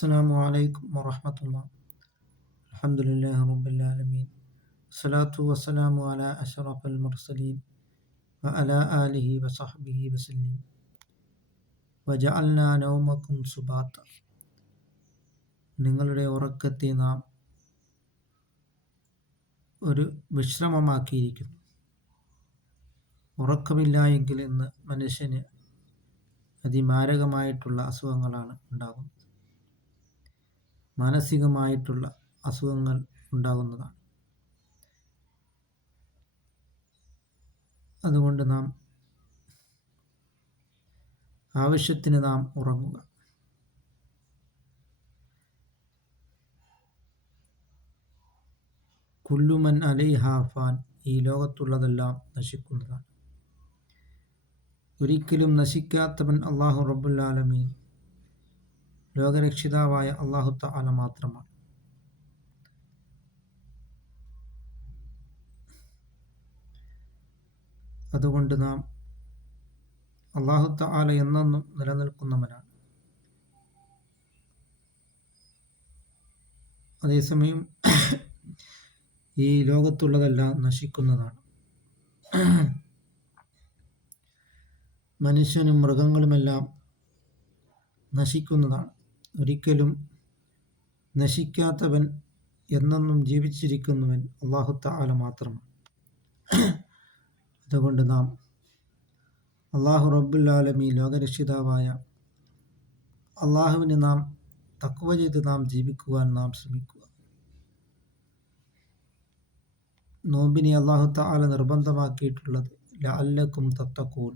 അസ്സലാമു അലൈക്കും വറഹ്മത്തുള്ളാഹി. അൽഹംദുലില്ലാഹി റബ്ബിൽ ആലമീൻ. സ്വലാത്തു വസ്സലാമു അലാ അഷ്റഫിൽ മുർസലീൻ വഅലാ ആലിഹി വസഹ്ബിഹി വസല്ലം. വജഅൽനാ നൗമക്കും സുബാത. നിങ്ങളുടെ ഉറക്കത്തെ നാം ഒരു വിശ്രമമാക്കിയിരിക്കുന്നു. ഉറക്കമില്ല എങ്കിൽ ഇന്ന് മനുഷ്യന് അതിമാരകമായിട്ടുള്ള അസുഖങ്ങളാണ് ഉണ്ടാകുന്നത്. മാനസികമായിട്ടുള്ള അസുഖങ്ങൾ ഉണ്ടാകുന്നതാണ്. അതുകൊണ്ട് നാം ആവശ്യത്തിന് നാം ഉറങ്ങുക. കുല്ലുമൻ അലൈഹാ ഫാൻ. ഈ ലോകത്തുള്ളതെല്ലാം നശിക്കുന്നതാണ്. ഒരിക്കലും നശിക്കാത്തവൻ അല്ലാഹു റബ്ബുൽ ആലമീൻ, ലോകരക്ഷിതാവായ അല്ലാഹു തആല മാത്രമാണ്. അതുകൊണ്ട് നാം അല്ലാഹു തആല എന്നെന്നും നിലനിൽക്കുന്നവനാണ്. അതേസമയം ഈ ലോകത്തുള്ളതെല്ലാം നശിക്കുന്നതാണ്. മനുഷ്യനും മൃഗങ്ങളുമെല്ലാം നശിക്കുന്നതാണ്. ഒരിക്കലും നശിക്കാത്തവൻ, എന്നെന്നും ജീവിച്ചിരിക്കുന്നവൻ അല്ലാഹു തആല മാത്രമാണ്. അതുകൊണ്ട് നാം അല്ലാഹു റബ്ബുൽ ആലമീൻ, ലോകരക്ഷിതാവായ അല്ലാഹുവിന് നാം തഖ്വ ചെയ്ത് നാം ജീവിക്കുവാൻ നാം ശ്രമിക്കുക. നോമ്പിനെ അല്ലാഹു തആല നിർബന്ധമാക്കിയിട്ടുള്ളത് ലഅല്ലക്കും തത്തഖൂൻ,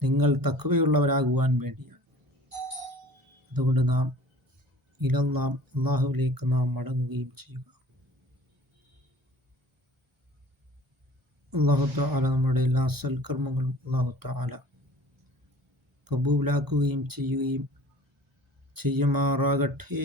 നിങ്ങൾ തഖ്വയുള്ളവരാകുവാൻ വേണ്ടിയാണ്. അതുകൊണ്ട് നാം ഇലല്ലാഹ്, അല്ലാഹുവിലേക്ക് നാം മടങ്ങുകയും ചെയ്യുക. അല്ലാഹു തആല നമ്മുടെ എല്ലാ സൽക്കർമ്മങ്ങളും അല്ലാഹു തആല കബൂലാക്കുകയും ചെയ്യുമാറാകട്ടെ.